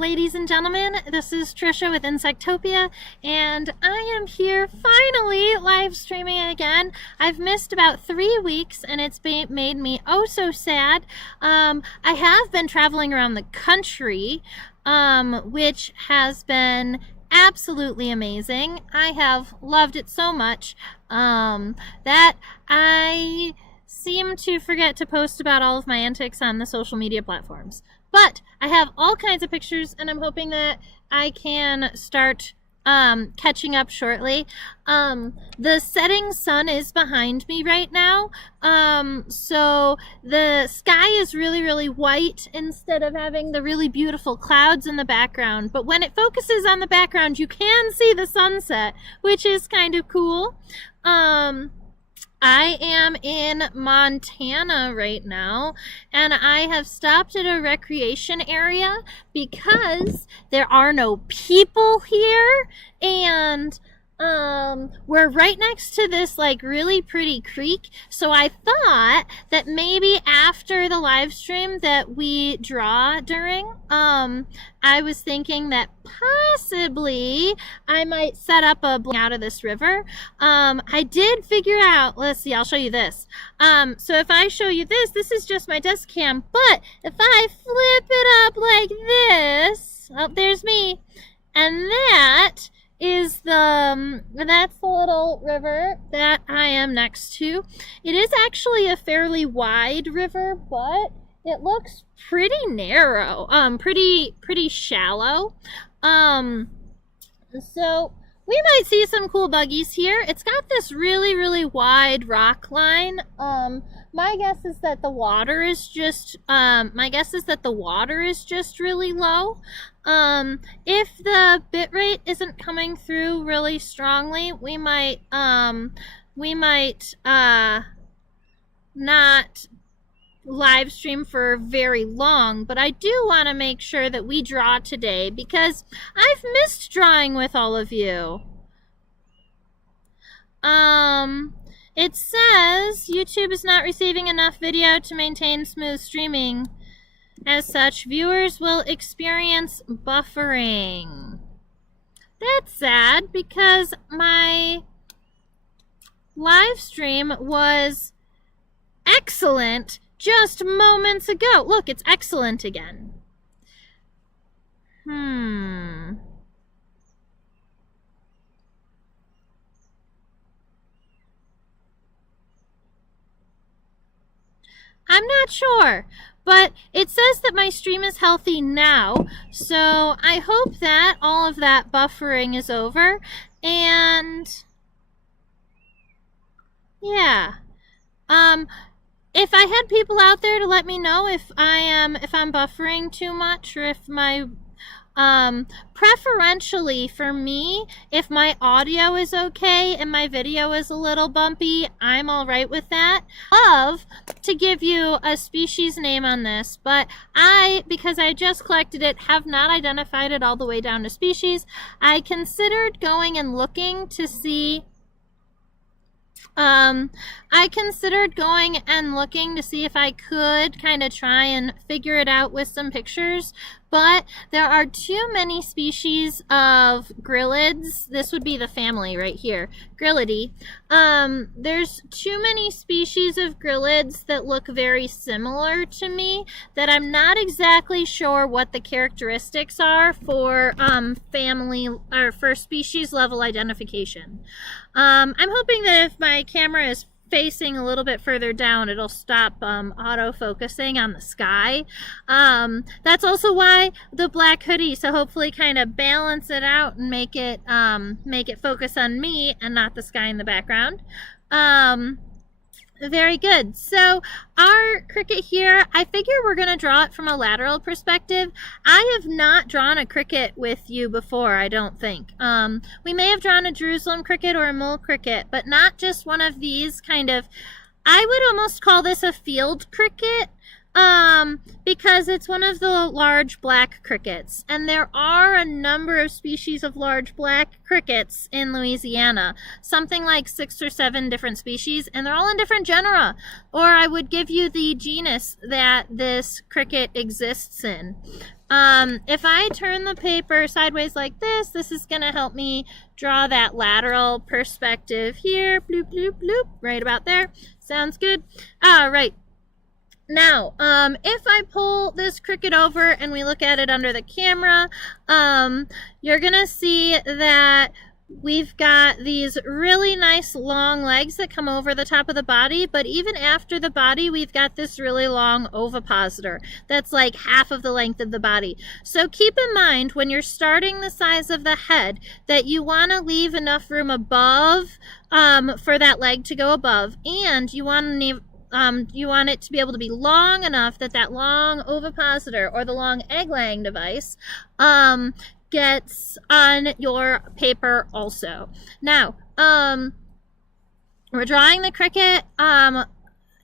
ladies and gentlemen, this is Trisha with Insectopia, and I am here finally live streaming again. I've missed about 3 weeks, and it's made me oh so sad. I have been traveling around the country, which has been absolutely amazing. I have loved it so much that I seem to forget to post about all of my antics on the social media platforms. But I have all kinds of pictures, and I'm hoping that I can start catching up shortly. The setting sun is behind me right now, so the sky is really white instead of having the really beautiful clouds in the background. But when it focuses on the background, you can see the sunset, which is kind of cool. I am in Montana right now, and I have stopped at a recreation area because there are no people here, and we're right next to this like really pretty creek. So I thought that maybe after the live stream that we draw during, I was thinking that possibly I might set up a out of this river. I did figure out, let's see, I'll show you this. So if I show you this, this is just my desk cam, but if I flip it up like this, oh, there's me, and that's the little river that I am next to. It is actually a fairly wide river, but it looks pretty narrow, pretty shallow. So we might see some cool buggies here. It's got this really wide rock line. My guess is that the water is just really low. If the bitrate isn't coming through really strongly, we might not live stream for very long, but I do want to make sure that we draw today because I've missed drawing with all of you. It says YouTube is not receiving enough video to maintain smooth streaming. As such, viewers will experience buffering. That's sad because my live stream was excellent just moments ago. Look, it's excellent again. I'm not sure, but it says that my stream is healthy now, so I hope that all of that buffering is over, and yeah. If I had people out there to let me know if I'm buffering too much, or if my preferentially for me, if my audio is okay and my video is a little bumpy, I'm all right with that. Love to give you a species name on this, but because I just collected it, have not identified it all the way down to species. I considered going and looking to see if I could kind of try and figure it out with some pictures, but there are too many species of Gryllids. This would be the family right here, Gryllidae. There's too many species of Gryllids that look very similar to me that I'm not exactly sure what the characteristics are for family or for species level identification. I'm hoping that if my camera is facing a little bit further down, it'll stop auto-focusing on the sky. That's also why the black hoodie, so hopefully kind of balance it out and make it focus on me and not the sky in the background. Very good. So our cricket here, I figure we're going to draw it from a lateral perspective. I have not drawn a cricket with you before, I don't think. We may have drawn a Jerusalem cricket or a mole cricket, but not just one of these kind of, I would almost call this a field cricket. Because it's one of the large black crickets, and there are a number of species of large black crickets in Louisiana, something like 6 or 7 different species, and they're all in different genera, or I would give you the genus that this cricket exists in. If I turn the paper sideways like this is going to help me draw that lateral perspective here. Bloop, bloop, bloop, right about there. Sounds good. All right. Now, if I pull this cricket over and we look at it under the camera, you're going to see that we've got these really nice long legs that come over the top of the body, but even after the body, we've got this really long ovipositor that's like half of the length of the body. So keep in mind when you're starting the size of the head that you want to leave enough room above for that leg to go above, and you want it to be able to be long enough that that long ovipositor or the long egg-laying device gets on your paper also. Now, we're drawing the cricket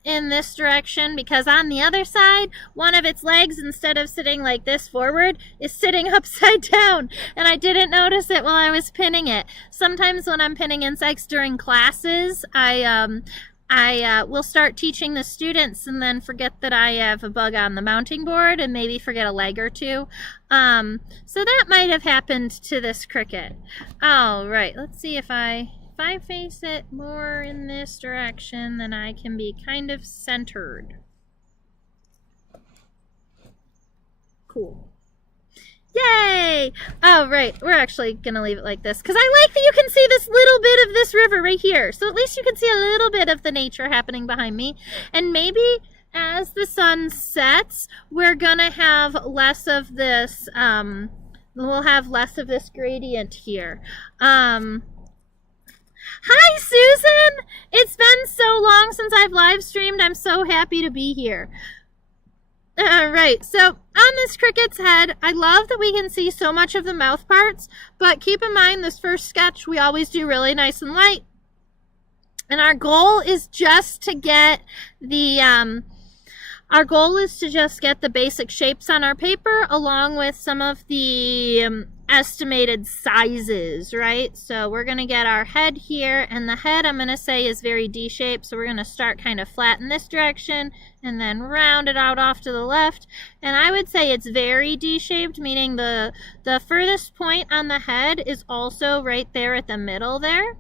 in this direction because on the other side, one of its legs, instead of sitting like this forward, is sitting upside down. And I didn't notice it while I was pinning it. Sometimes when I'm pinning insects during classes, I will start teaching the students and then forget that I have a bug on the mounting board and maybe forget a leg or two. So that might have happened to this cricket. All right, let's see if I face it more in this direction, then I can be kind of centered. Cool. Yay! Oh, right. We're actually going to leave it like this because I like that you can see this little bit of this river right here. So at least you can see a little bit of the nature happening behind me. And maybe as the sun sets, we're going to have less of this, we'll have less of this gradient here. Hi, Susan! It's been so long since I've live streamed. I'm so happy to be here. Right, so on this cricket's head, I love that we can see so much of the mouth parts, but keep in mind this first sketch we always do really nice and light. And our goal is just to get the basic shapes on our paper along with some of the estimated sizes, right? So we're going to get our head here, and the head I'm going to say is very D-shaped, so we're going to start kind of flat in this direction and then round it out off to the left. And I would say it's very D-shaped, meaning the furthest point on the head is also right there at the middle there.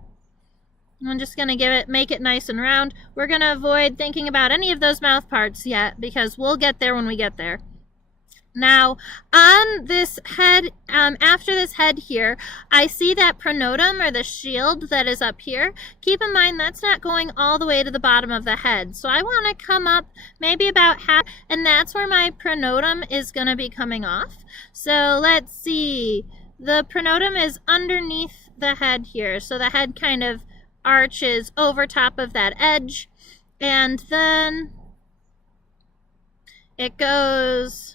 I'm just going to make it nice and round. We're going to avoid thinking about any of those mouth parts yet because we'll get there when we get there. Now, on this head, after this head here, I see that pronotum or the shield that is up here. Keep in mind that's not going all the way to the bottom of the head. So I want to come up maybe about half, and that's where my pronotum is going to be coming off. So let's see. The pronotum is underneath the head here. So the head kind of arches over top of that edge, and then it goes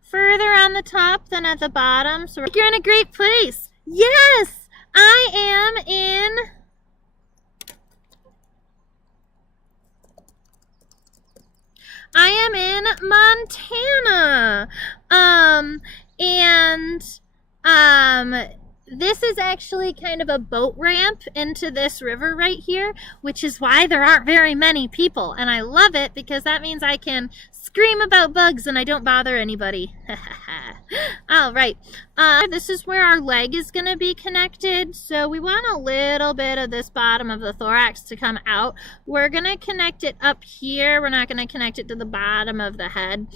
further on the top than at the bottom. So you're in a great place. Yes, I am in Montana. This is actually kind of a boat ramp into this river right here, which is why there aren't very many people. And I love it because that means I can scream about bugs and I don't bother anybody. All right. This is where our leg is going to be connected. So we want a little bit of this bottom of the thorax to come out. We're going to connect it up here. We're not going to connect it to the bottom of the head.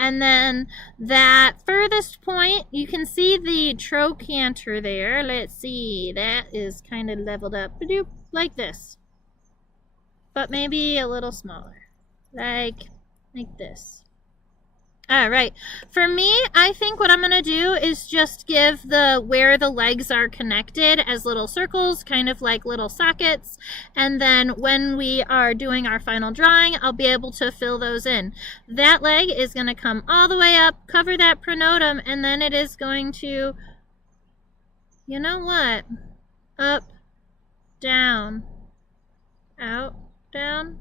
And then that furthest point, you can see the trochanter there. Let's see, that is kind of leveled up like this. But maybe a little smaller, like this. All right, for me, I think what I'm gonna do is just give where the legs are connected as little circles, kind of like little sockets. And then when we are doing our final drawing, I'll be able to fill those in. That leg is gonna come all the way up, cover that pronotum, and then it is going to, you know what? Up, down, out, down.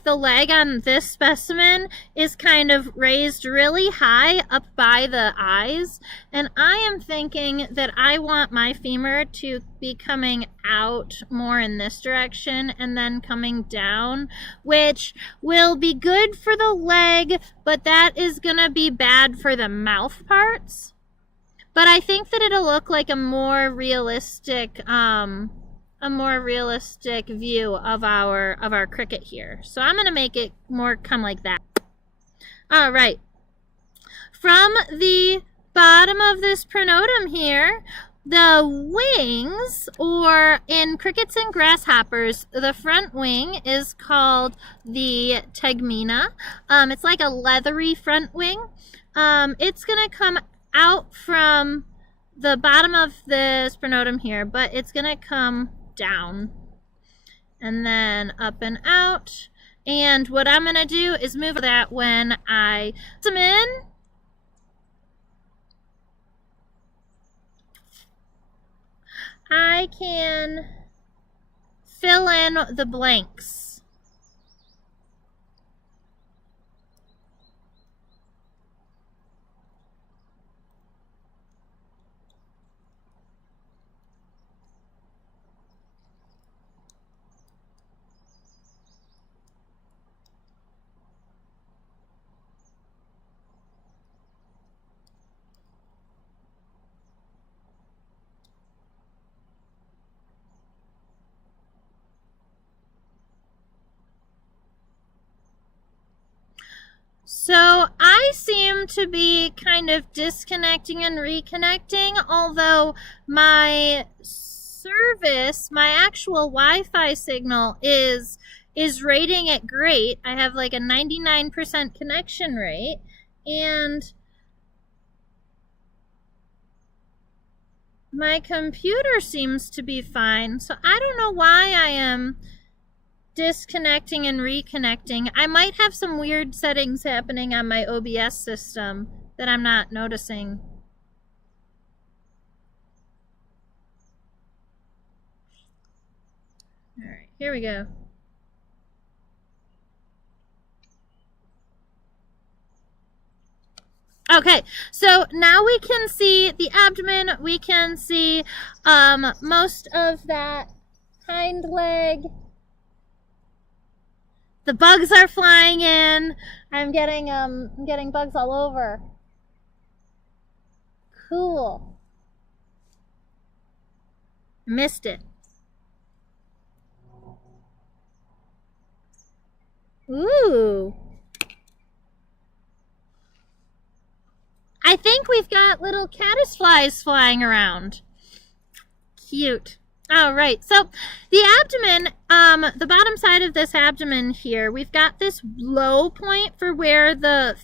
like the leg on this specimen is kind of raised really high up by the eyes, and I am thinking that I want my femur to be coming out more in this direction and then coming down, which will be good for the leg, but that is gonna be bad for the mouth parts. But I think that it'll look like a more realistic view of our cricket here. So I'm gonna make it more come like that. All right. From the bottom of this pronotum here, the wings, or in crickets and grasshoppers, the front wing is called the tegmina. It's like a leathery front wing. It's gonna come out from the bottom of this pronotum here, but it's gonna come down and then up and out. And what I'm gonna do is move that when I zoom in. I can fill in the blanks. So I seem to be kind of disconnecting and reconnecting, although my service, my actual Wi-Fi signal is rating it great. I have like a 99% connection rate, and my computer seems to be fine. So I don't know why I am disconnecting and reconnecting. I might have some weird settings happening on my OBS system that I'm not noticing. All right, here we go. Okay, so now we can see the abdomen. We can see most of that hind leg. The bugs are flying in. I'm getting bugs all over. Cool. Missed it. Ooh. I think we've got little caddisflies flying around. Cute. All right, so the abdomen, the bottom side of this abdomen here, we've got this low point for where the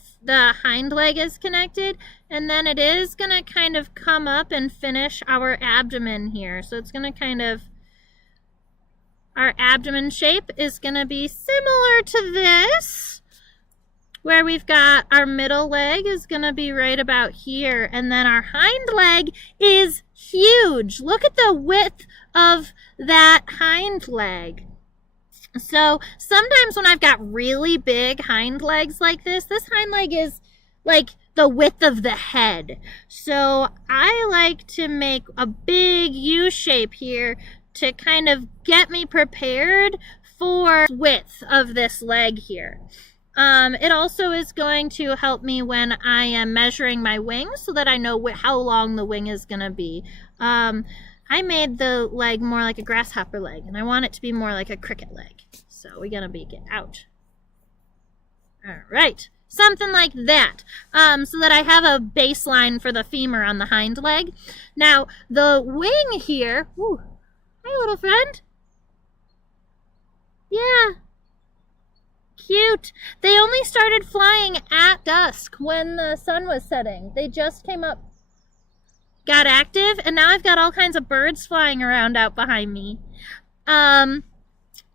hind leg is connected, and then it is going to kind of come up and finish our abdomen here. So it's going to kind of, our abdomen shape is going to be similar to this, where we've got our middle leg is going to be right about here, and then our hind leg is huge. Look at the width of that hind leg. So sometimes when I've got really big hind legs like this hind leg is like the width of the head. So I like to make a big U shape here to kind of get me prepared for width of this leg here. It also is going to help me when I am measuring my wings so that I know how long the wing is going to be. I made the leg more like a grasshopper leg, and I want it to be more like a cricket leg. So we're going to get out. All right. Something like that, so that I have a baseline for the femur on the hind leg. Now, the wing here, ooh, hi little friend. Yeah. Cute. They only started flying at dusk when the sun was setting. They just came up, got active, and now I've got all kinds of birds flying around out behind me.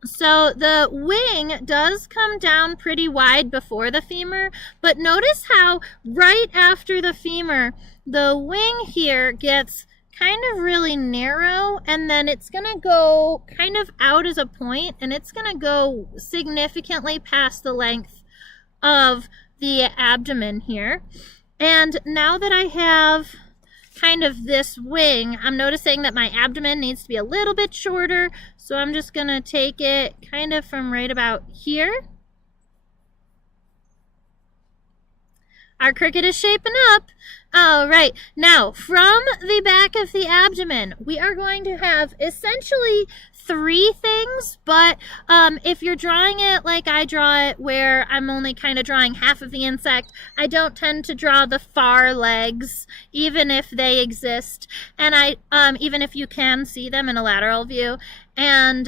So the wing does come down pretty wide before the femur, but notice how right after the femur, the wing here gets kind of really narrow, and then it's going to go kind of out as a point, and it's going to go significantly past the length of the abdomen here. And now that I have kind of this wing, I'm noticing that my abdomen needs to be a little bit shorter, so I'm just going to take it kind of from right about here. Our cricket is shaping up. All right, now from the back of the abdomen, we are going to have essentially 3 things, but if you're drawing it like I draw it, where I'm only kind of drawing half of the insect, I don't tend to draw the far legs, even if they exist, and even if you can see them in a lateral view. And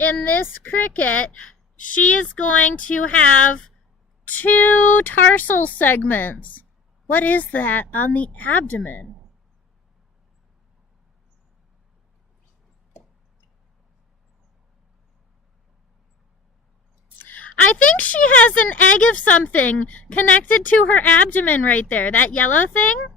in this cricket, she is going to have 2 tarsal segments. What is that on the abdomen? I think she has an egg of something connected to her abdomen right there. That yellow thing?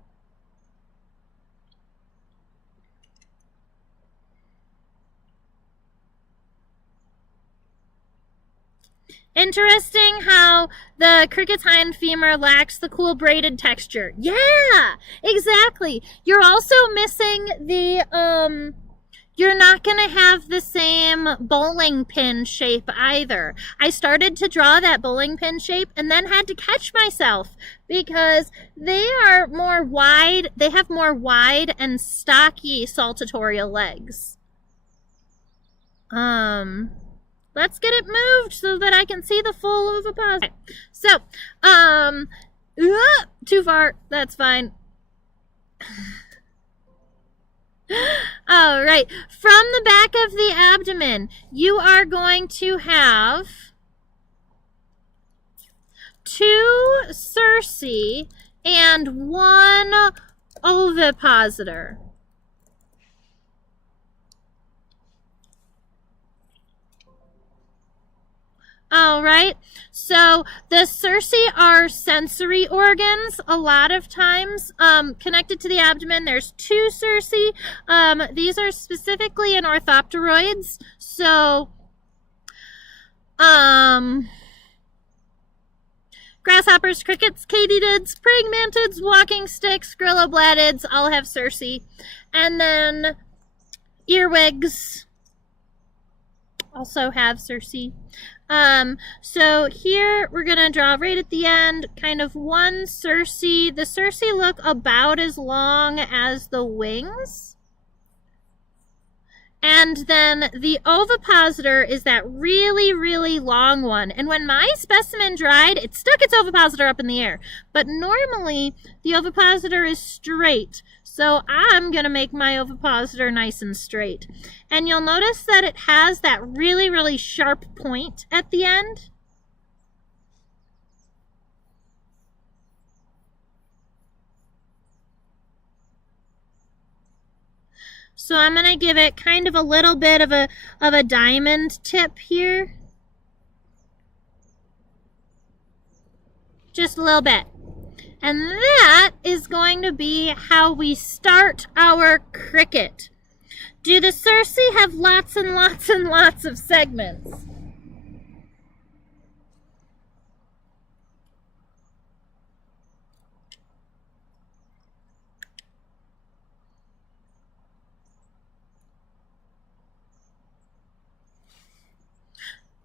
Interesting how the cricket's hind femur lacks the cool braided texture. Yeah, exactly. You're also missing the, you're not going to have the same bowling pin shape either. I started to draw that bowling pin shape and then had to catch myself because they are more wide, they have more wide and stocky saltatorial legs. Let's get it moved so that I can see the full ovipositor. So, too far. That's fine. All right. From the back of the abdomen, you are going to have 2 cerci and 1 ovipositor. All right, so the cerci are sensory organs. A lot of times connected to the abdomen, there's 2 cerci. These are specifically in orthopteroids. So grasshoppers, crickets, katydids, praying mantids, walking sticks, grylliblatids all have cerci. And then earwigs also have cerci. So here we're going to draw right at the end kind of 1 cerci. The cerci look about as long as the wings. And then the ovipositor is that really, really long one. And when my specimen dried, it stuck its ovipositor up in the air. But normally the ovipositor is straight. So I'm going to make my ovipositor nice and straight. And you'll notice that it has that really, really sharp point at the end. So I'm going to give it kind of a little bit of a diamond tip here. Just a little bit. And that is going to be how we start our cricket. Do the cerci have lots and lots and lots of segments?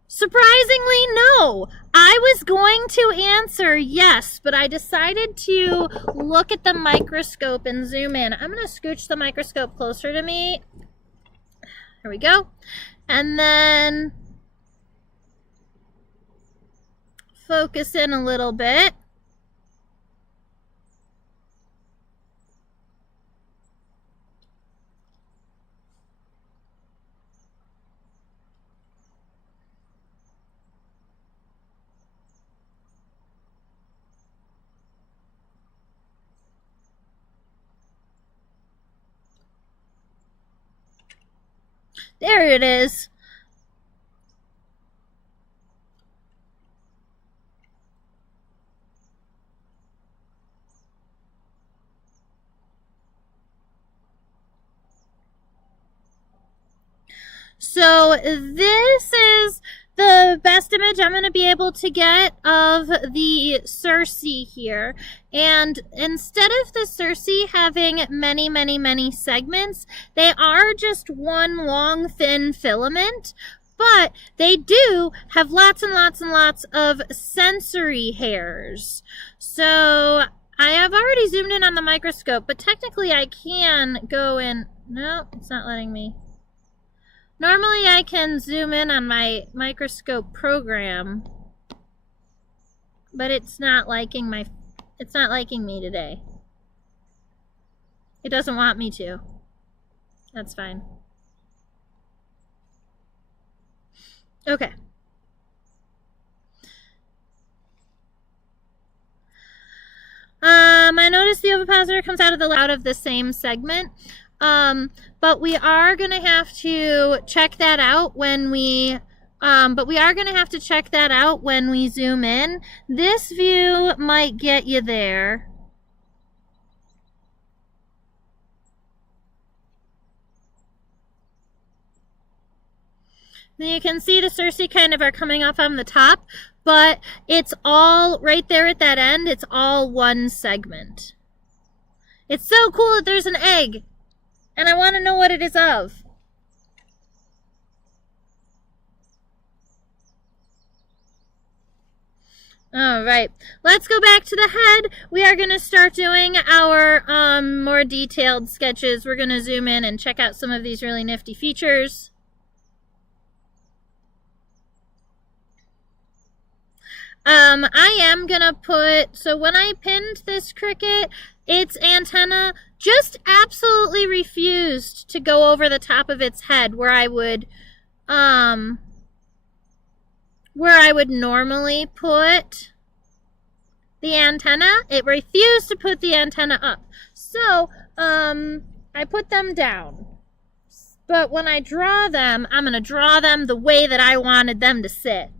Surprisingly, no. I was going to answer yes, but I decided to look at the microscope and zoom in. I'm going to scooch the microscope closer to me. Here we go. And then focus in a little bit. There it is. So this is the best image I'm going to be able to get of the Circe here. And instead of the Circe having many segments, they are just one long thin filament, but they do have lots and lots of sensory hairs. So I have already zoomed in on the microscope, but technically I can go in. No, it's not letting me. Normally I can zoom in on my microscope program, but it's not liking me today. It doesn't want me to. That's fine. Okay. I noticed the ovipositor comes out of the same segment. But we are going to have to check that out when we zoom in. This view might get you there. Then you can see the Circe kind of are coming off on the top, but it's all right there at that end. It's all one segment. It's so cool that there's an egg. And I want to know what it is of. All right, let's go back to the head. We are going to start doing our more detailed sketches. We're going to zoom in and check out some of these really nifty features. I am going to put, so when I pinned this cricket, its antenna just absolutely refused to go over the top of its head where I would normally put the antenna. It refused to put the antenna up. So, I put them down. But when I draw them, I'm going to draw them the way that I wanted them to sit.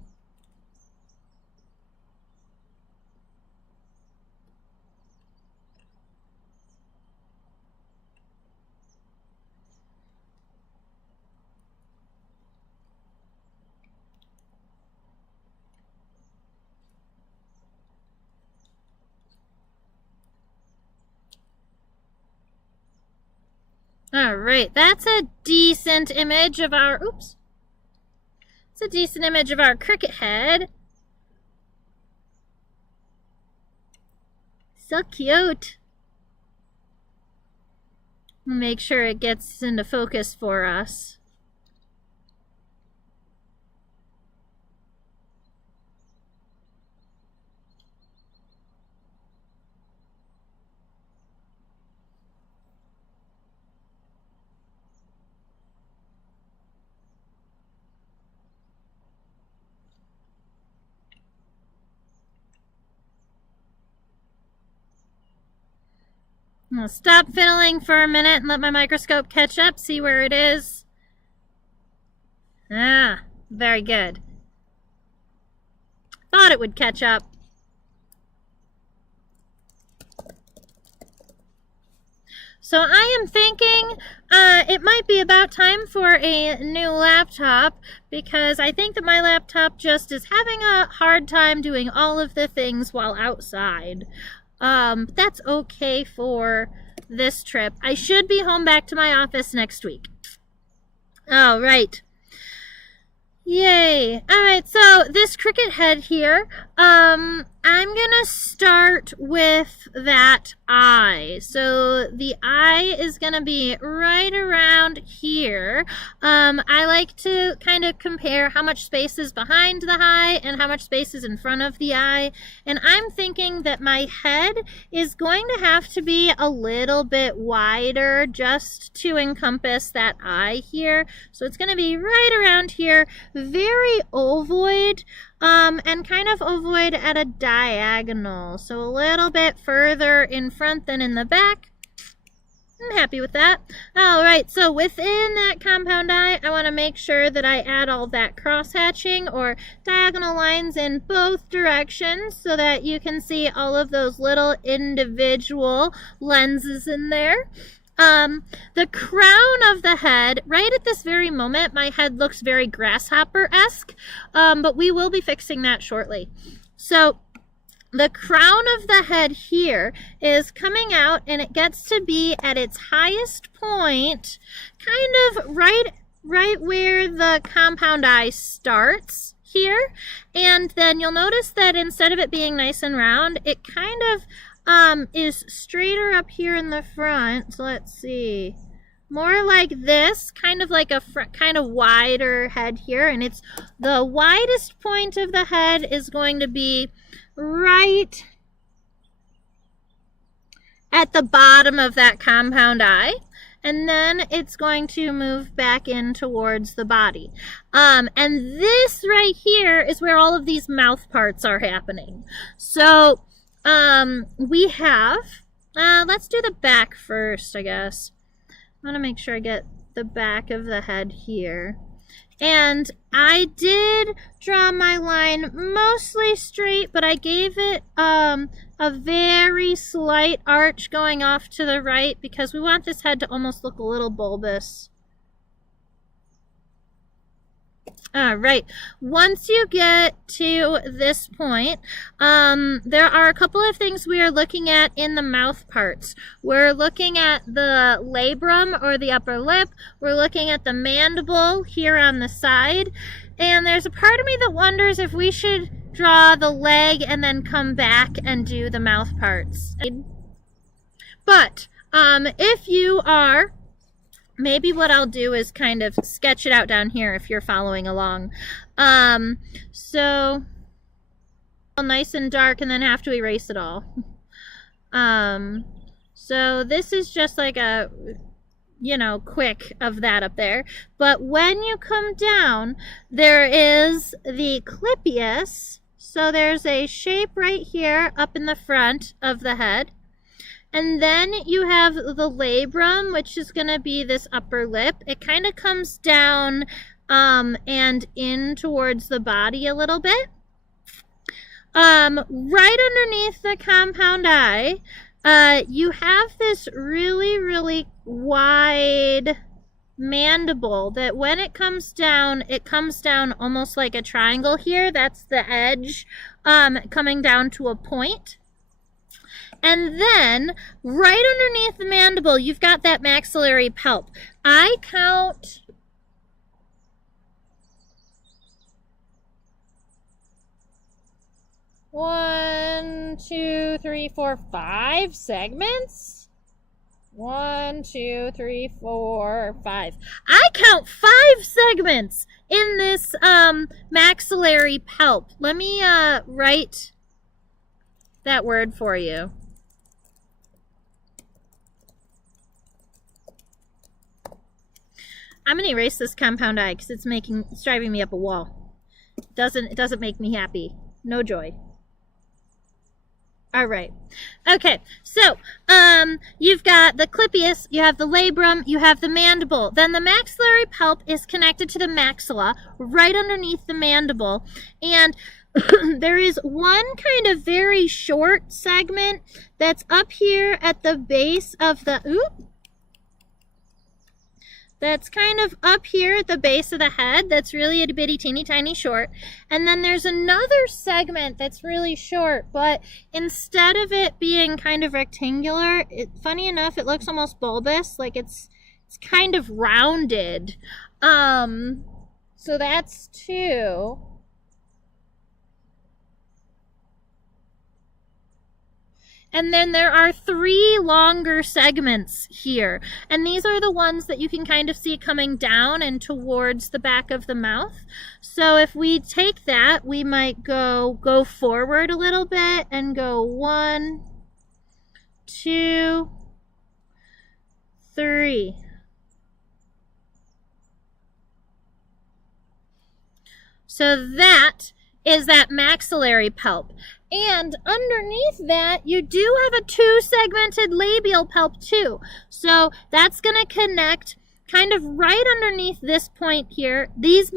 All right, that's a decent image of our, it's a decent image of our cricket head. So cute. Make sure it gets into focus for us. I'll stop fiddling for a minute and let my microscope catch up, see where it is. Ah, very good. Thought it would catch up. So I am thinking it might be about time for a new laptop, because I think that my laptop just is having a hard time doing all of the things while outside. That's okay for this trip. I should be home back to my office next week. All right. Yay. All right, so this cricket head here, I'm gonna start with that eye. So the eye is gonna be right around here. I like to kind of compare how much space is behind the eye and how much space is in front of the eye. And I'm thinking that my head is going to have to be a little bit wider just to encompass that eye here. So it's gonna be right around here, very ovoid, and kind of ovoid at a diagonal, so a little bit further in front than in the back. I'm happy with that. All right, so within that compound eye, I want to make sure that I add all that cross-hatching or diagonal lines in both directions so that you can see all of those little individual lenses in there. The crown of the head, right at this very moment, my head looks very grasshopper-esque, but we will be fixing that shortly. So the crown of the head here is coming out, and it gets to be at its highest point, kind of right where the compound eye starts here. And then you'll notice that instead of it being nice and round, it kind of is straighter up here in the front. So let's see, more like this, kind of like a kind of wider head here, and it's the widest point of the head is going to be right at the bottom of that compound eye, and then it's going to move back in towards the body. And this right here is where all of these mouth parts are happening. So we have, let's do the back first, I guess. I want to make sure I get the back of the head here. And I did draw my line mostly straight, but I gave it a very slight arch going off to the right because we want this head to almost look a little bulbous. All right, once you get to this point, there are a couple of things we are looking at in the mouth parts. We're looking at the labrum, or the upper lip. We're looking at the mandible here on the side. And there's a part of me that wonders if we should draw the leg and then come back and do the mouth parts. But if you are, maybe what I'll do is kind of sketch it out down here if you're following along. So nice and dark and then have to erase it all. So this is just like a, you know, quick of that up there. But when you come down, there is the clypeus. So there's a shape right here up in the front of the head. And then you have the labrum, which is going to be this upper lip. It kind of comes down and in towards the body a little bit. Right underneath the compound eye, you have this really, really wide mandible that when it comes down almost like a triangle here. That's the edge coming down to a point. And then, right underneath the mandible, you've got that maxillary pulp. I count 1, 2, 3, 4, 5 segments. 1, 2, 3, 4, 5. I count 5 segments in this maxillary pulp. Let me write that word for you. I'm going to erase this compound eye because it's driving me up a wall. It doesn't make me happy. No joy. All right. Okay. So, you've got the clypeus, you have the labrum, you have the mandible. Then the maxillary pulp is connected to the maxilla right underneath the mandible. And there is one kind of very short segment that's up here at the base of the, that's kind of up here at the base of the head. That's really itty bitty teeny tiny short. And then there's another segment that's really short, but instead of it being kind of rectangular, funny enough, it looks almost bulbous, like it's kind of rounded. So that's 2. And then there are 3 longer segments here. And these are the ones that you can kind of see coming down and towards the back of the mouth. So if we take that, we might go forward a little bit and go 1, 2, 3. So that is that maxillary pulp. And underneath that, you do have a 2-segmented labial pulp too. So that's going to connect kind of right underneath this point here. These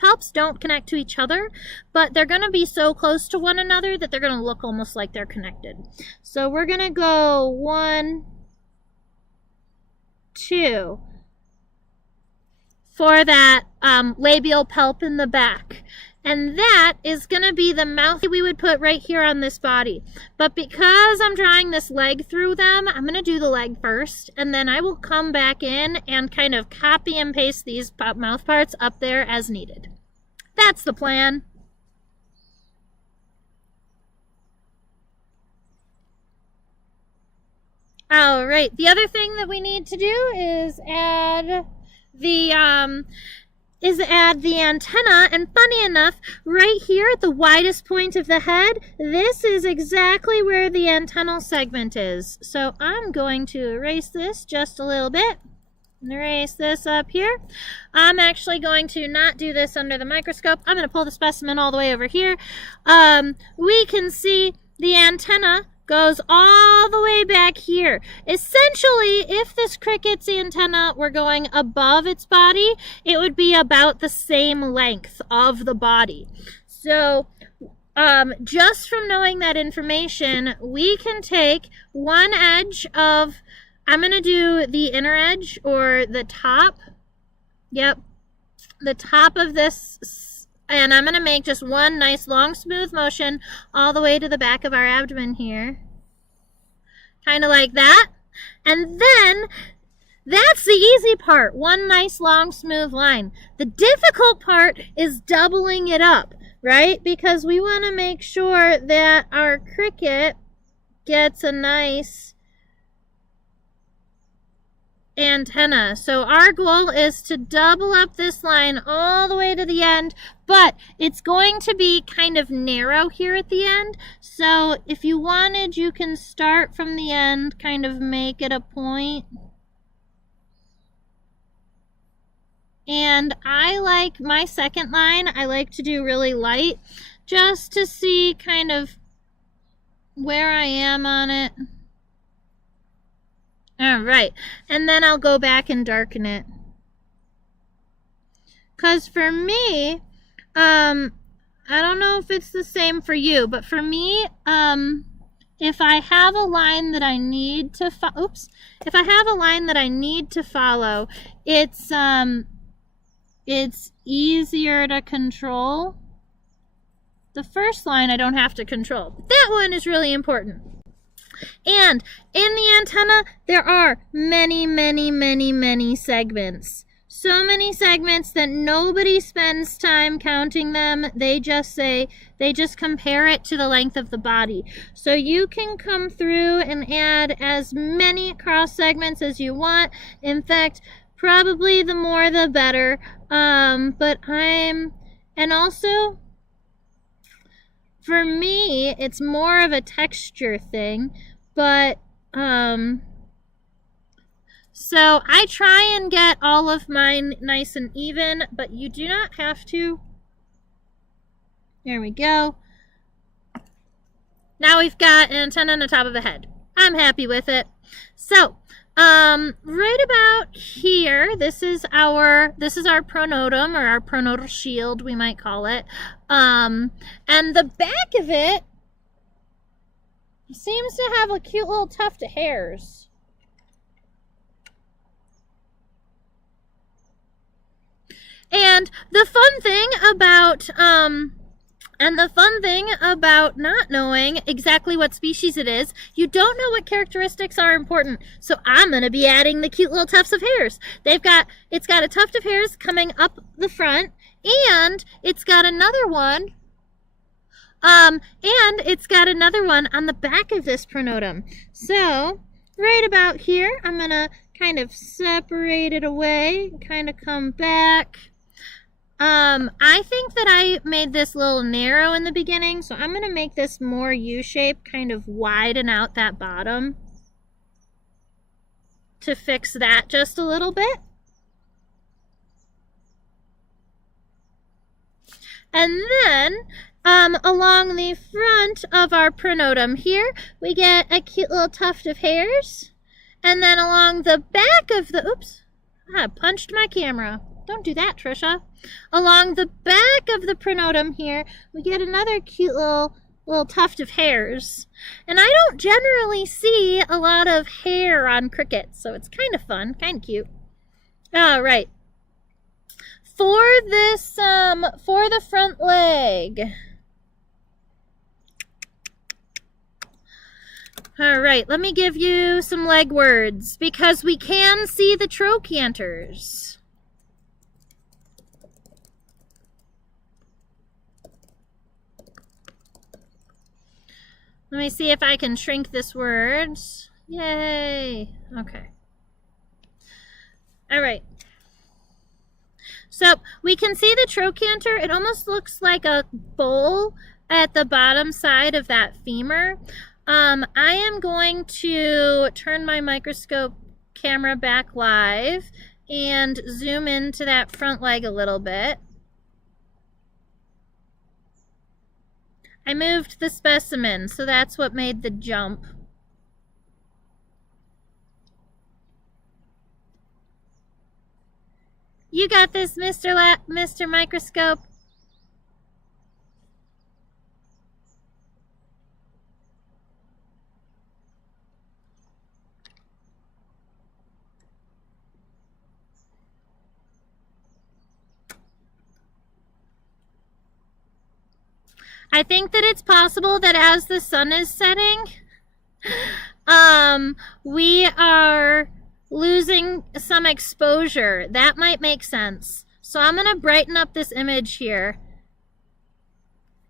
pulps don't connect to each other, but they're going to be so close to one another that they're going to look almost like they're connected. So we're going to go 1, too for that labial pulp in the back. And that is going to be the mouth we would put right here on this body. But because I'm drawing this leg through them, I'm going to do the leg first. And then I will come back in and kind of copy and paste these mouth parts up there as needed. That's the plan. All right, the other thing that we need to do is add the antenna, and funny enough, right here at the widest point of the head, this is exactly where the antennal segment is. So I'm going to erase this just a little bit. Erase this up here. I'm actually going to not do this under the microscope. I'm going to pull the specimen all the way over here. We can see the antenna goes all the way back here. Essentially, if this cricket's antenna were going above its body, it would be about the same length of the body. So just from knowing that information, we can take one edge of, I'm going to do the inner edge or the top. Yep, the top of this. And I'm going to make just one nice long smooth motion all the way to the back of our abdomen here. Kind of like that. And then that's the easy part. One nice long smooth line. The difficult part is doubling it up, right? Because we want to make sure that our cricket gets a nice antenna. So our goal is to double up this line all the way to the end, but it's going to be kind of narrow here at the end. So if you wanted, you can start from the end, kind of make it a point. And I like my second line, I like to do really light, just to see kind of where I am on it. All right, and then I'll go back and darken it. Because for me, I don't know if it's the same for you, but for me, if I have a line that I need to if I have a line that I need to follow, it's easier to control. The first line I don't have to control. But that one is really important. And in the antenna, there are many, many, many, many segments. So many segments that nobody spends time counting them. They just compare it to the length of the body. So you can come through and add as many cross segments as you want. In fact, probably the more the better. And also, for me, it's more of a texture thing, but so I try and get all of mine nice and even, but you do not have to. There we go. Now we've got an antenna on the top of the head. I'm happy with it. So right about here, this is our pronotum, or our pronotal shield, we might call it. And the back of it seems to have a cute little tuft of hairs. And the fun thing about not knowing exactly what species it is, you don't know what characteristics are important. So I'm going to be adding the cute little tufts of hairs. It's got a tuft of hairs coming up the front, and it's got another one on the back of this pronotum. So right about here, I'm going to kind of separate it away, kind of come back. I think that I made this a little narrow in the beginning, so I'm going to make this more U-shaped, kind of widen out that bottom to fix that just a little bit. And then along the front of our pronotum here, we get a cute little tuft of hairs. And then along the back of the, I punched my camera. Don't do that, Trisha. Along the back of the pronotum here, we get another cute little little tuft of hairs. And I don't generally see a lot of hair on crickets, so it's kind of fun, kind of cute. All right. For this, for the front leg. All right, let me give you some leg words because we can see the trochanters. Let me see if I can shrink this word. Yay. Okay. All right. So we can see the trochanter. It almost looks like a bowl at the bottom side of that femur. I am going to turn my microscope camera back live and zoom into that front leg a little bit. I moved the specimen, so that's what made the jump. You got this, Mr. Microscope. I think that it's possible that as the sun is setting, we are losing some exposure. That might make sense. So I'm going to brighten up this image here.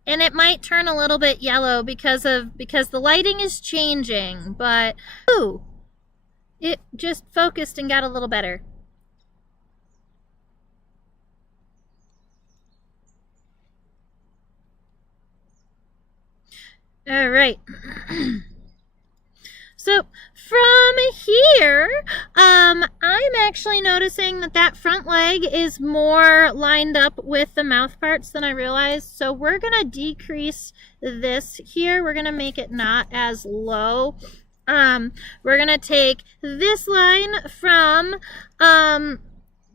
And it might turn a little bit yellow because the lighting is changing, but ooh, it just focused and got a little better. All right. So from here, I'm actually noticing that front leg is more lined up with the mouth parts than I realized. So we're going to decrease this here. We're going to make it not as low. We're going to take this line from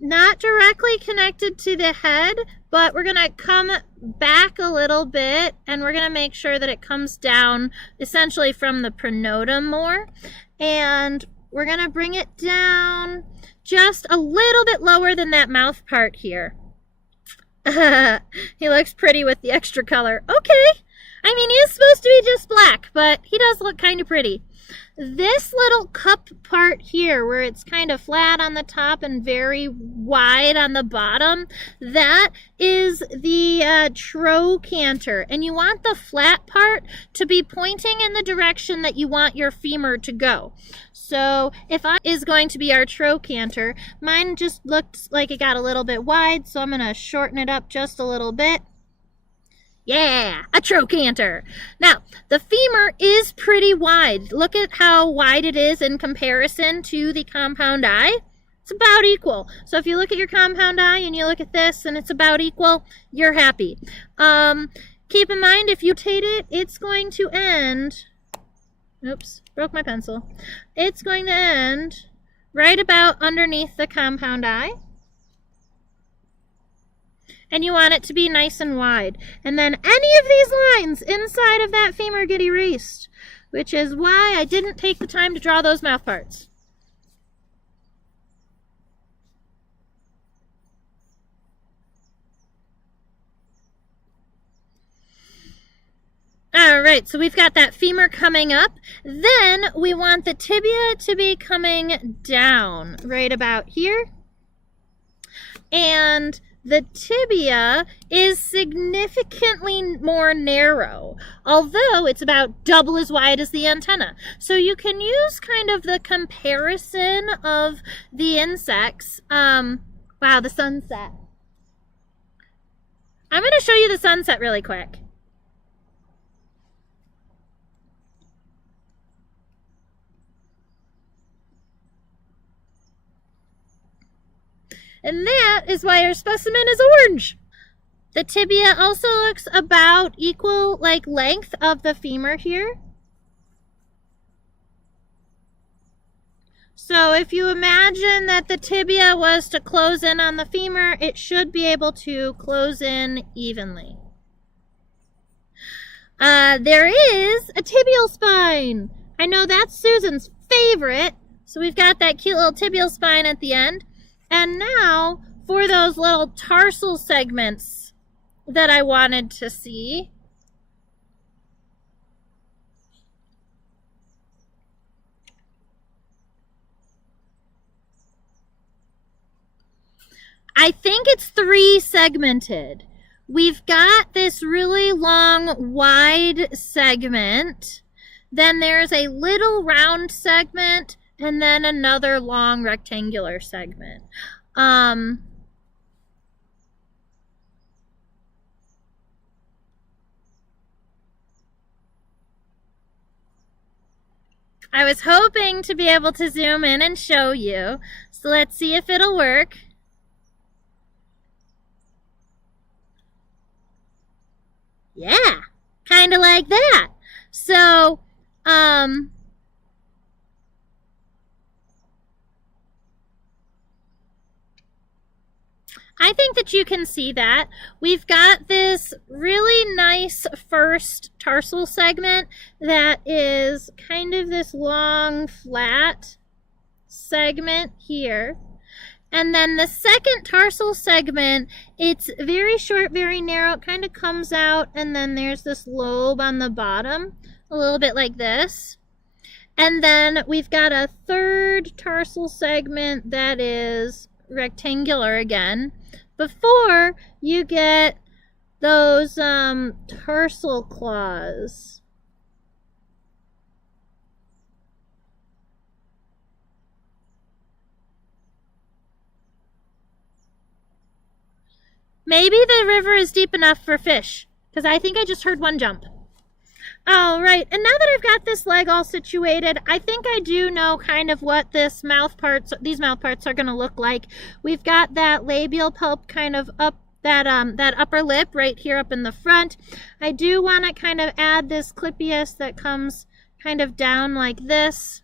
not directly connected to the head, but we're going to come back a little bit and we're going to make sure that it comes down essentially from the pronotum more. And we're going to bring it down just a little bit lower than that mouth part here. He looks pretty with the extra color. Okay. I mean, he is supposed to be just black, but he does look kind of pretty. This little cup part here, where it's kind of flat on the top and very wide on the bottom, that is the trochanter. And you want the flat part to be pointing in the direction that you want your femur to go. So if I is going to be our trochanter, mine just looked like it got a little bit wide, so I'm going to shorten it up just a little bit. Yeah, a trochanter. Now, the femur is pretty wide. Look at how wide it is in comparison to the compound eye. It's about equal. So if you look at your compound eye and you look at this and it's about equal, you're happy. Keep in mind, if you rotate it, it's going to end, oops, broke my pencil. It's going to end right about underneath the compound eye. And you want it to be nice and wide. And then any of these lines inside of that femur get erased, which is why I didn't take the time to draw those mouth parts. All right, so we've got that femur coming up. Then we want the tibia to be coming down right about here. And the tibia is significantly more narrow, although it's about double as wide as the antenna. So you can use kind of the comparison of the insects. Wow, the sunset. I'm going to show you the sunset really quick. And that is why our specimen is orange. The tibia also looks about equal length of the femur here. So if you imagine that the tibia was to close in on the femur, it should be able to close in evenly. There is a tibial spine. I know that's Susan's favorite. So we've got that cute little tibial spine at the end. And now for those little tarsal segments that I wanted to see. I think it's 3 segmented. We've got this really long, wide segment. Then there's a little round segment, and then another long rectangular segment. I was hoping to be able to zoom in and show you. So let's see if it'll work. Yeah, kind of like that. So, I think that you can see that. We've got this really nice first tarsal segment that is kind of this long, flat segment here. And then the second tarsal segment, it's very short, very narrow. It kind of comes out, and then there's this lobe on the bottom, a little bit like this. And then we've got a third tarsal segment that is rectangular again, before you get those tarsal claws. Maybe the river is deep enough for fish, because I think I just heard one jump. All right, and now that I've got this leg all situated, I think I do know kind of what these mouth parts are going to look like. We've got that labial pulp kind of up that upper lip right here up in the front. I do want to kind of add this clypeus that comes kind of down like this.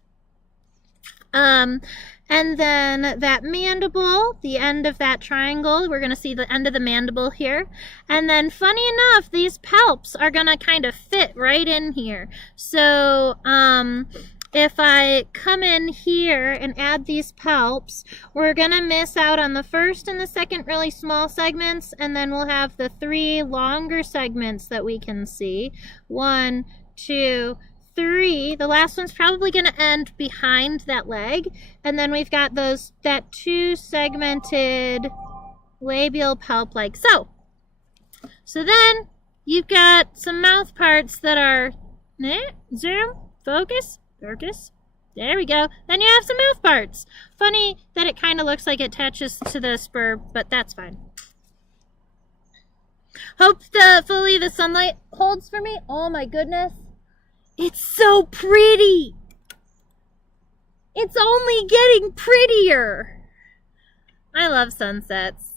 And then that mandible, the end of that triangle, we're going to see the end of the mandible here. And then funny enough, these palps are going to kind of fit right in here. So if I come in here and add these palps, we're going to miss out on the first and the second really small segments, and then we'll have the 3 longer segments that we can see. 1, 2, 3. The last one's probably going to end behind that leg, and then we've got that 2 segmented labial pulp like so. So then you've got some mouth parts that are zoom, focus. There we go. Then you have some mouth parts. Funny that it kind of looks like it attaches to the spur, but that's fine. Hope fully the sunlight holds for me. Oh my goodness. It's so pretty. It's only getting prettier. I love sunsets.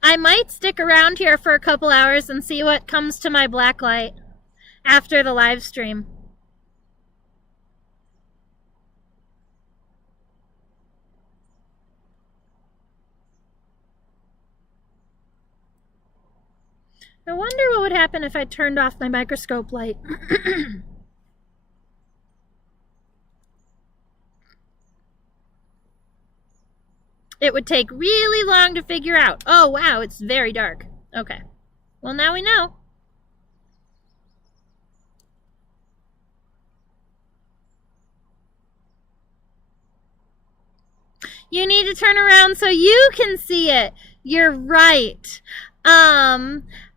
I might stick around here for a couple hours and see what comes to my black light after the live stream. I wonder what would happen if I turned off my microscope light. It would take really long to figure out. Oh, wow, it's very dark. Okay. Well, now we know. You need to turn around so you can see it. You're right.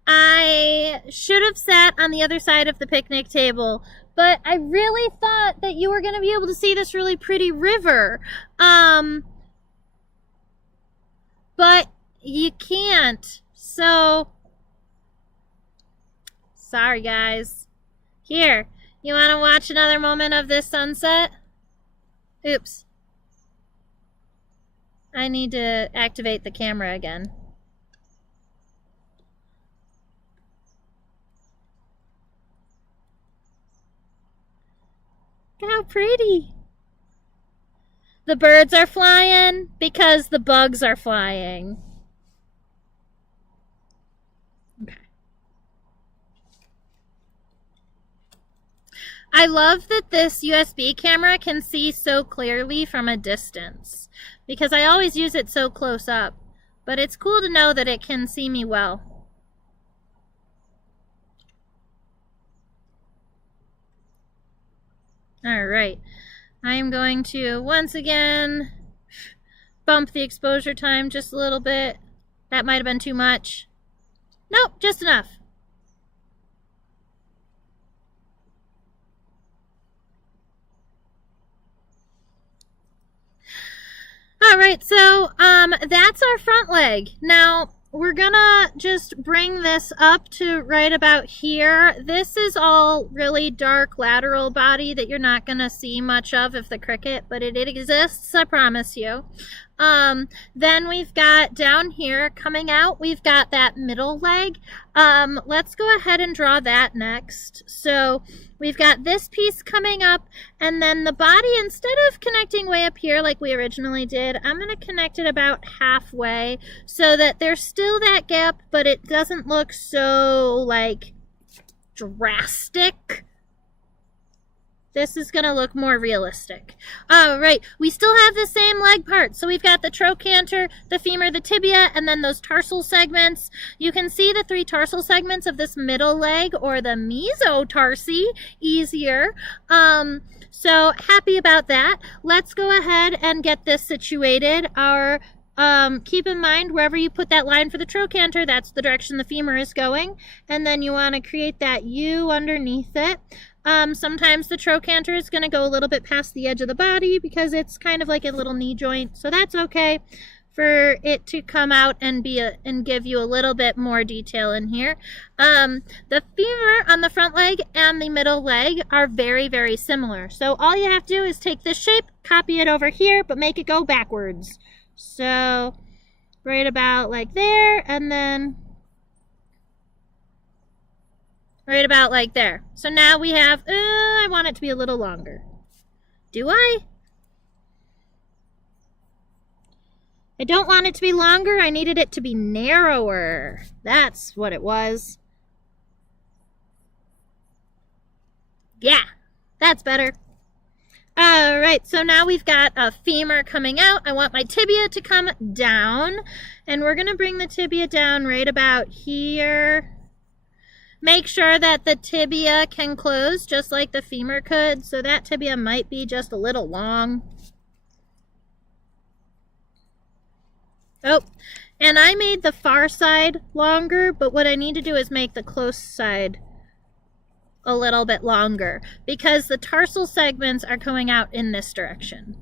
I should have sat on the other side of the picnic table, but I really thought that you were going to be able to see this really pretty river. But you can't. So, sorry guys. Here, you want to watch another moment of this sunset? Oops. I need to activate the camera again. Look how pretty. The birds are flying because the bugs are flying. I love that this USB camera can see so clearly from a distance, because I always use it so close up. But it's cool to know that it can see me well. All right. I am going to once again bump the exposure time just a little bit. That might have been too much. Nope, just enough. All right, so that's our front leg. Now, we're gonna just bring this up to right about here. This is all really dark lateral body that you're not gonna see much of if the cricket, but it exists, I promise you. Then we've got down here coming out, we've got that middle leg. Let's go ahead and draw that next. So we've got this piece coming up, and then the body, instead of connecting way up here like we originally did, I'm going to connect it about halfway so that there's still that gap, but it doesn't look so, like, drastic. This is going to look more realistic. All right, we still have the same leg parts. So we've got the trochanter, the femur, the tibia, and then those tarsal segments. You can see the 3 tarsal segments of this middle leg, or the mesotarsi, easier. So happy about that. Let's go ahead and get this situated. Keep in mind, wherever you put that line for the trochanter, that's the direction the femur is going. And then you want to create that U underneath it. Sometimes the trochanter is going to go a little bit past the edge of the body because it's kind of like a little knee joint. So that's okay for it to come out and give you a little bit more detail in here. The femur on the front leg and the middle leg are very, very similar. So all you have to do is take this shape, copy it over here, but make it go backwards. So right about like there, and then right about like there. So now we have, I want it to be a little longer. Do I? I don't want it to be longer. I needed it to be narrower. That's what it was. Yeah, that's better. All right, so now we've got a femur coming out. I want my tibia to come down, and we're going to bring the tibia down right about here. Make sure that the tibia can close just like the femur could, so that tibia might be just a little long. Oh, and I made the far side longer, but what I need to do is make the close side a little bit longer because the tarsal segments are going out in this direction.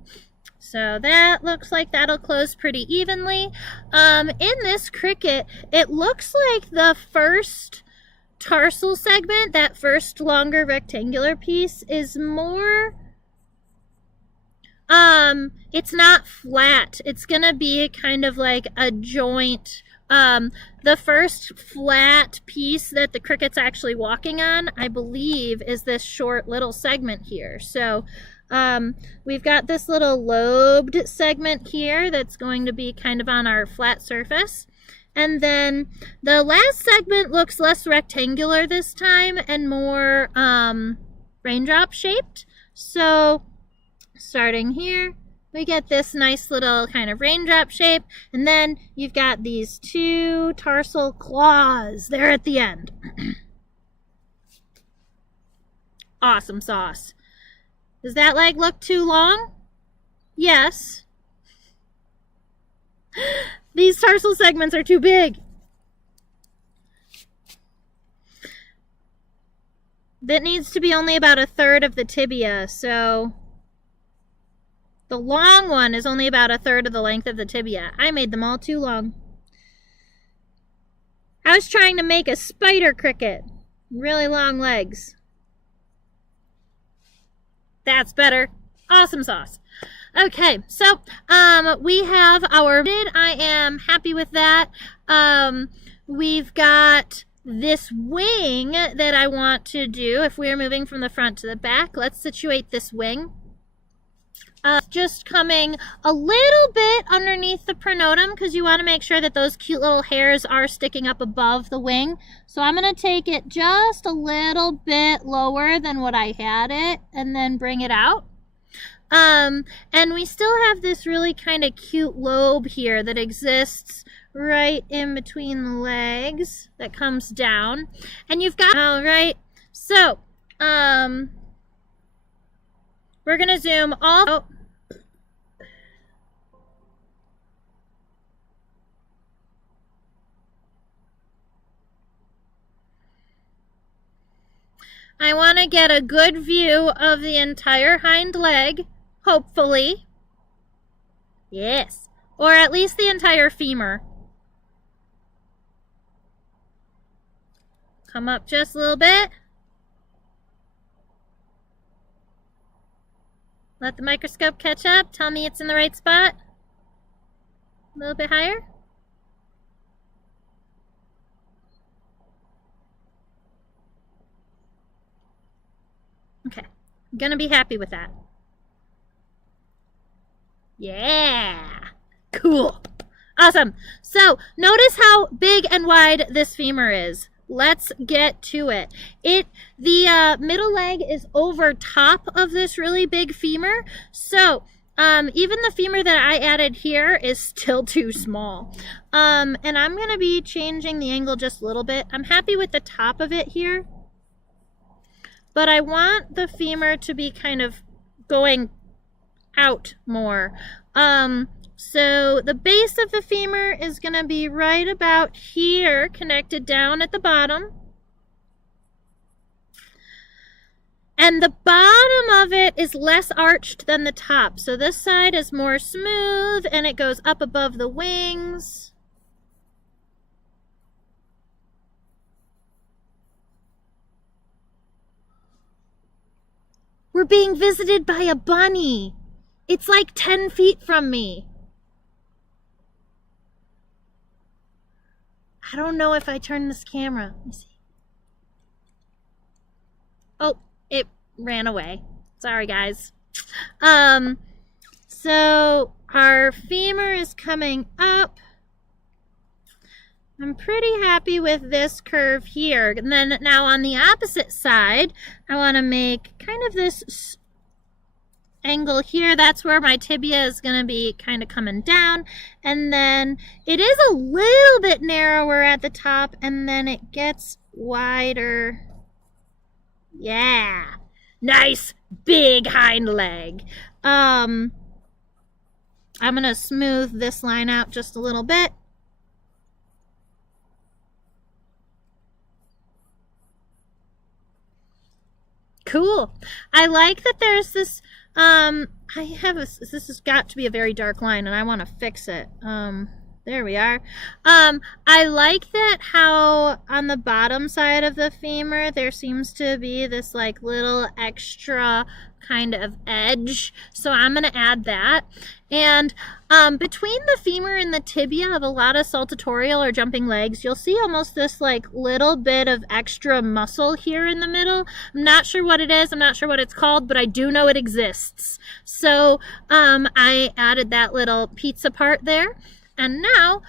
So that looks like that'll close pretty evenly. In this cricket, it looks like the first tarsal segment, that first longer rectangular piece, is more, it's not flat. It's gonna be kind of like a joint. The first flat piece that the cricket's actually walking on, I believe, is this short little segment here. So we've got this little lobed segment here that's going to be kind of on our flat surface. And then the last segment looks less rectangular this time and more raindrop shaped. So starting here, we get this nice little kind of raindrop shape. And then you've got these 2 tarsal claws there at the end. Awesome sauce. Does that leg look too long? Yes. These tarsal segments are too big. That needs to be only about 1/3 of the tibia, so the long one is only about 1/3 of the length of the tibia. I made them all too long. I was trying to make a spider cricket. Really long legs. That's better. Awesome sauce. Okay, so we have our bid. I am happy with that. We've got this wing that I want to do. If we are moving from the front to the back, let's situate this wing. Just coming a little bit underneath the pronotum because you want to make sure that those cute little hairs are sticking up above the wing. So I'm going to take it just a little bit lower than what I had it and then bring it out. And we still have this really kind of cute lobe here that exists right in between the legs that comes down. And you've got, all right, so we're going to zoom all out. I want to get a good view of the entire hind leg, hopefully. Yes, or at least the entire femur. Come up just a little bit. Let the microscope catch up. Tell me it's in the right spot. A little bit higher. Okay, I'm gonna be happy with that. Yeah, cool, awesome. So notice how big and wide this femur is. Let's get to it. The middle leg is over top of this really big femur. So even the femur that I added here is still too small. And I'm gonna be changing the angle just a little bit. I'm happy with the top of it here, but I want the femur to be kind of going out more. So the base of the femur is going to be right about here, connected down at the bottom. And the bottom of it is less arched than the top. So this side is more smooth and it goes up above the wings. We're being visited by a bunny. It's like 10 feet from me. I don't know if I turn this camera. Let me see. Oh, it ran away. Sorry, guys. So our femur is coming up. I'm pretty happy with this curve here. And then now on the opposite side, I want to make kind of this angle here. That's where my tibia is going to be kind of coming down. And then it is a little bit narrower at the top and then it gets wider. Yeah. Nice big hind leg. I'm going to smooth this line out just a little bit. Cool. I like that there's this this has got to be a very dark line and I want to fix it. There we are. I like that how on the bottom side of the femur there seems to be this like little extra kind of edge. So I'm going to add that. And between the femur and the tibia of a lot of saltatorial or jumping legs, you'll see almost this like little bit of extra muscle here in the middle. I'm not sure what it is. I'm not sure what it's called, but I do know it exists. So I added that little pizza part there. And now,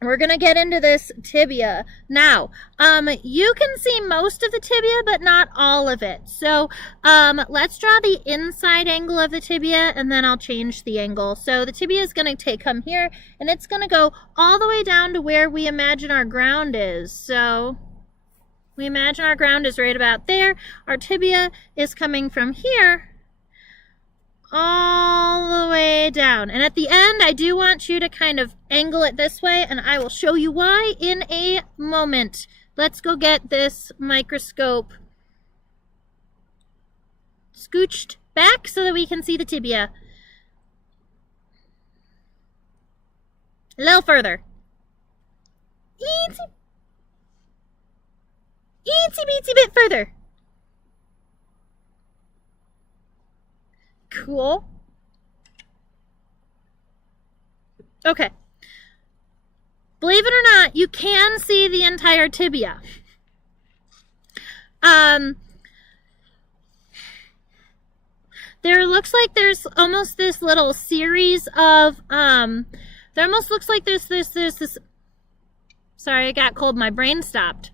we're going to get into this tibia. Now, you can see most of the tibia, but not all of it. So, let's draw the inside angle of the tibia, and then I'll change the angle. So, the tibia is going to come here, and it's going to go all the way down to where we imagine our ground is. So, we imagine our ground is right about there. Our tibia is coming from here all the way down. And at the end, I do want you to kind of angle it this way, and I will show you why in a moment. Let's go get this microscope scooched back so that we can see the tibia. A little further. Eensy beatsy bit further. Cool. Okay. Believe it or not, you can see the entire tibia. there looks like there's almost this little series of, there almost looks like there's this, sorry, I got cold, my brain stopped.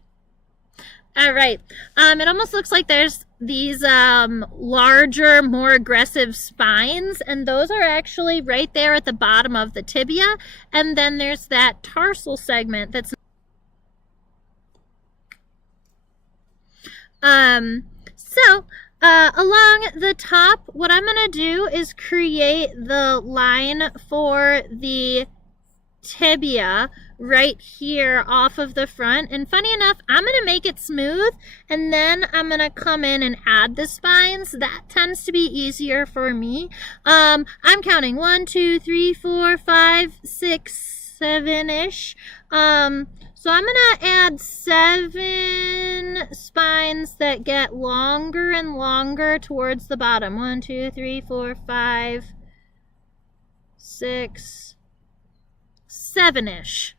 All right. It almost looks like there's these larger, more aggressive spines, and those are actually right there at the bottom of the tibia. And then there's that tarsal segment that's along the top, what I'm going to do is create the line for the tibia right here off of the front. And funny enough, I'm going to make it smooth, and then I'm going to come in and add the spines. That tends to be easier for me. I'm counting 1, 2, 3, 4, 5, 6, 7-ish. So I'm going to add 7 spines that get longer and longer towards the bottom. 1, 2, 3, 4, 5, 6, 7-ish.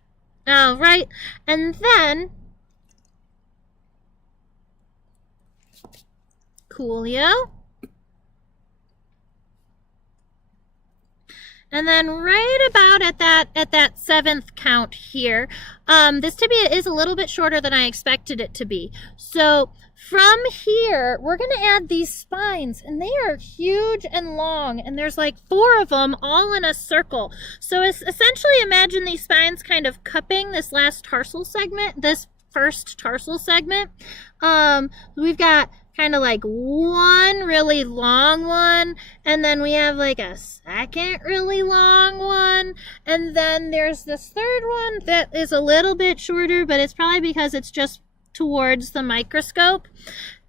All right, and then Coolio. And then right about at that 7th count here, this tibia is a little bit shorter than I expected it to be. So from here, we're going to add these spines, and they are huge and long, and there's like 4 of them all in a circle. So it's essentially, imagine these spines kind of cupping this last tarsal segment, this first tarsal segment. We've got kind of like one really long one, and then we have like a second really long one, and then there's this third one that is a little bit shorter, but it's probably because it's just towards the microscope.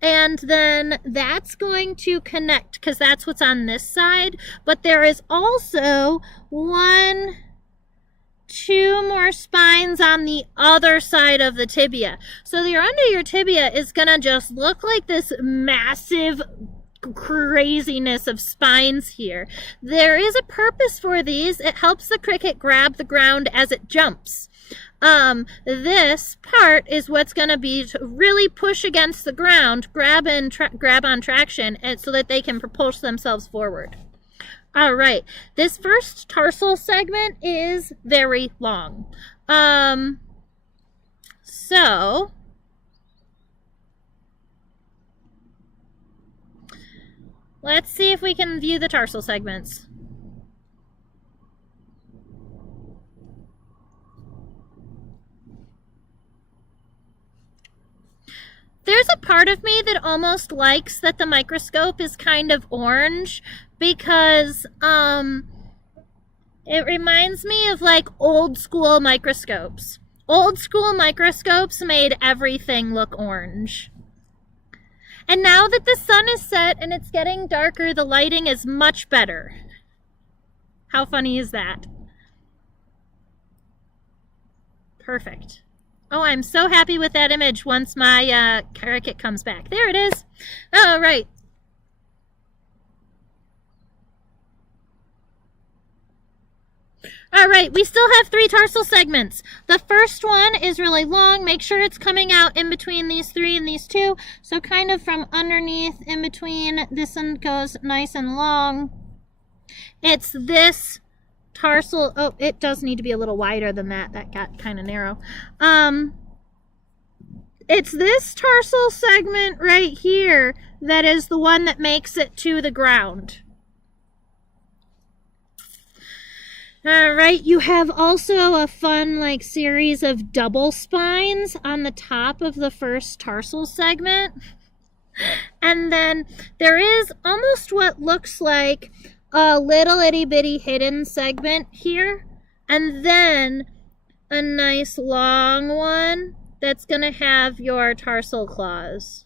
And then that's going to connect because that's what's on this side, but there is also 1, 2 more spines on the other side of the tibia. So your under your tibia is gonna just look like this massive craziness of spines here. There is a purpose for these. It helps the cricket grab the ground as it jumps. This part is what's going to be to really push against the ground, grab on traction, and so that they can propulse themselves forward. All right, this first tarsal segment is very long. So let's see if we can view the tarsal segments. There's a part of me that almost likes that the microscope is kind of orange because it reminds me of like old school microscopes. Old school microscopes made everything look orange. And now that the sun is set and it's getting darker, the lighting is much better. How funny is that? Perfect. Oh, I'm so happy with that image once my cricket comes back. There it is. All right. All right, we still have 3 tarsal segments. The first one is really long. Make sure it's coming out in between these 3 and these 2. So kind of from underneath in between, this one goes nice and long. It's this tarsal, oh, it does need to be a little wider than that. That got kind of narrow. It's this tarsal segment right here that is the one that makes it to the ground. All right, you have also a fun like series of double spines on the top of the first tarsal segment. And then there is almost what looks like a little itty bitty hidden segment here, and then a nice long one that's going to have your tarsal claws.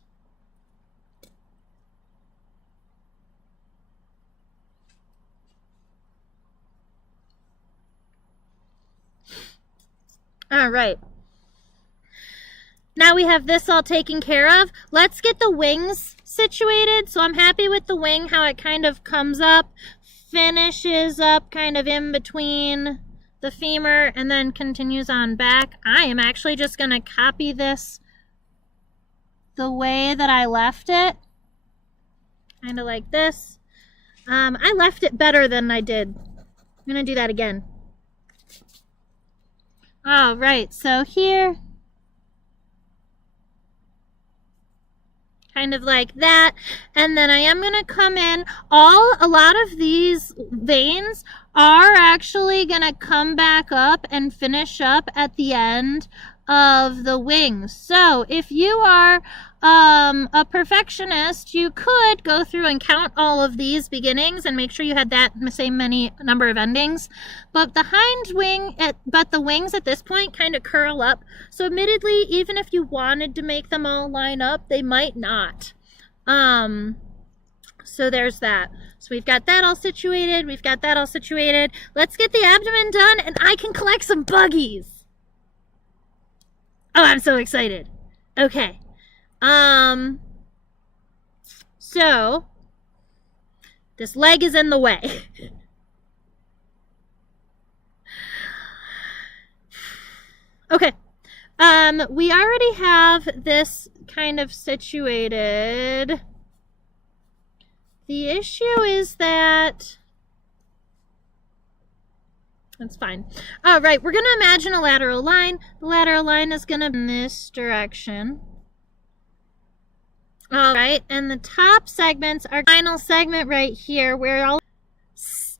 All right. Now we have this all taken care of. Let's get the wings situated. So I'm happy with the wing, how it kind of comes up, finishes up kind of in between the femur, and then continues on back. I am actually just going to copy this the way that I left it. Kind of like this. I left it better than I did. I'm gonna do that again. All right, so here, kind of like that, and then I am gonna come in. A lot of these veins are actually gonna come back up and finish up at the end of the wings. So if you are a perfectionist, you could go through and count all of these beginnings and make sure you had that same many number of endings. But the the wings at this point kind of curl up. So admittedly, even if you wanted to make them all line up, they might not. So there's that. So we've got that all situated. We've got that all situated. Let's get the abdomen done and I can collect some buggies. Oh, I'm so excited. Okay. So this leg is in the way. Okay. We already have this kind of situated. The issue is that that's fine. All right, we're going to imagine a lateral line. The lateral line is going to be in this direction. All right, and the top segments are final segment right here where all